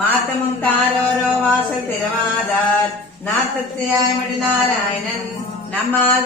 മാത്തമുണ്ടാരോരോ വാസത്തിരവാദാർ നാത്തത്യായമടി നാരായണൻ നമ്മാൽ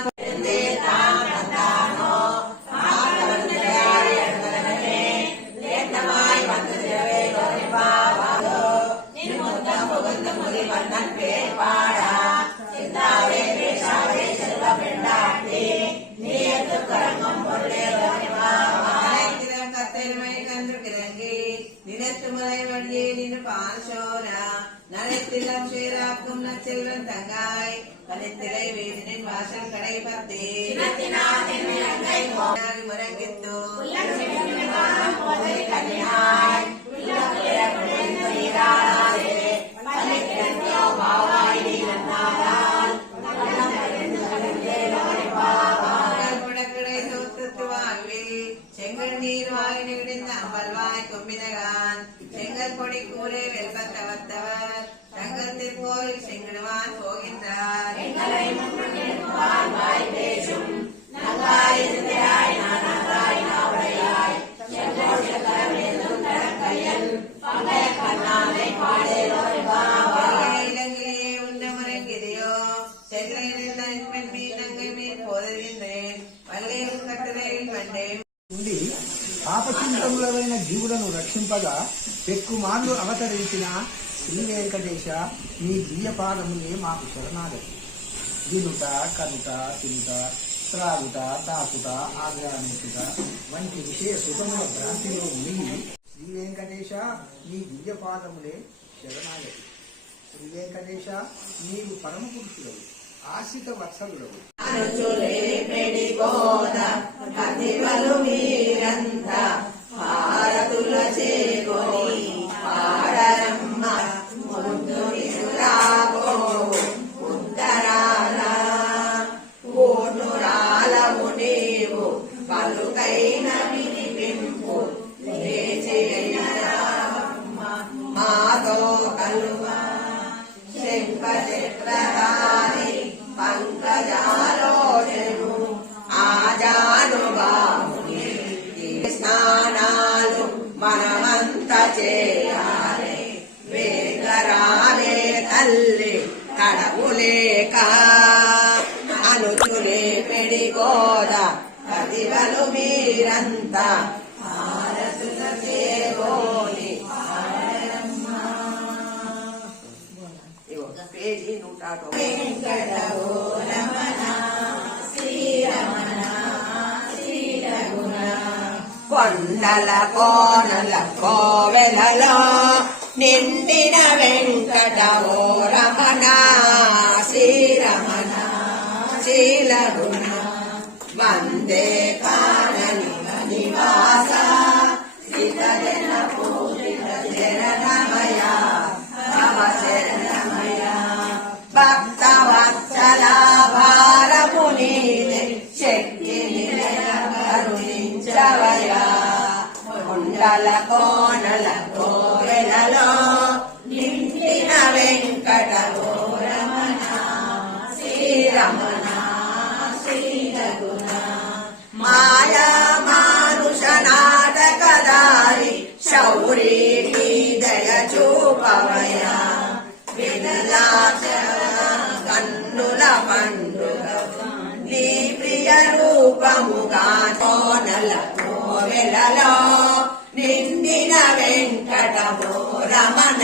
நலத்திலம் சீராக்கும் நச்செல்வன் தங்காய் கலித்திரை வீதினின் வாசல் கடை பத்தே முறங்கித்து குடக்கடை தோத்து வாழ்வில் செங்கல் நீர் வாய் நிகழ்ந்த அம்பல்வாய் கும்பினகான் செங்கல் கொடி கூரை வெல்பத்தவத்தவர் தங்கத்தில் கோயில் செங்கிடுவான் போகின்றார் இலங்கையே உண்ட முறங்கிறியோ செல்லிருந்த நங்கை மேல் போதுகின்றேன் வல்லையும் కట్టలేని పండే ఉండి పాపచింతములైన జీవులను రక్షింపగా పెక్కుమార్లు అవతరించిన శ్రీ వెంకటేశ నీ దివ్యపాదమునే మాకు శరణాగతి. దినుట కనుట తినుట త్రాగుట తాకుట ఆగ్రహించుట వంటి విషయ సుఖముల భ్రాంతిలో మునిగి శ్రీ వెంకటేశ నీ దివ్యపాదములే శరణాగతి. శ్రీ వెంకటేశ నీవు పరమ పురుషుడవు, ఆశిత వత్సలుడవు. పలుకైన వినిపింపు మాతో కలువా శంఖచక్రధారి పంకజాలోచను ఆజానుభావుని స్నానాలు మనమంత చేయాలి. వేగరాలే తల్లి కడవులేక అనుచులే పెడిగోద కదివలు మీరంతా భారతుల సేవోని పేజీ 100. వెంకటవో రమణ శ్రీరమణ శ్రీరఘుణ కొండల కోనల కోవెలలో నిండిన వెంకటవో రమణ శ్రీరమణ శ్రీరఘుణ వందే కారణి నివాస శ్రీజన పూజిత శరణమయ భవ శరణమయ భక్తవత్సల భారముని శక్తి నిలయ కరుణించవయ కొండల కోనల కోవెలలో నిండిన వెంకటవో రమణ శ్రీరమణ మాయా మానుష నాటకదారి శౌరీ దయ చూపవయ వినలాచ కన్నుల పండుగ నీ ప్రియ రూపముగా కోనల కోవెలలో నిండిన వెంకటవో రమణ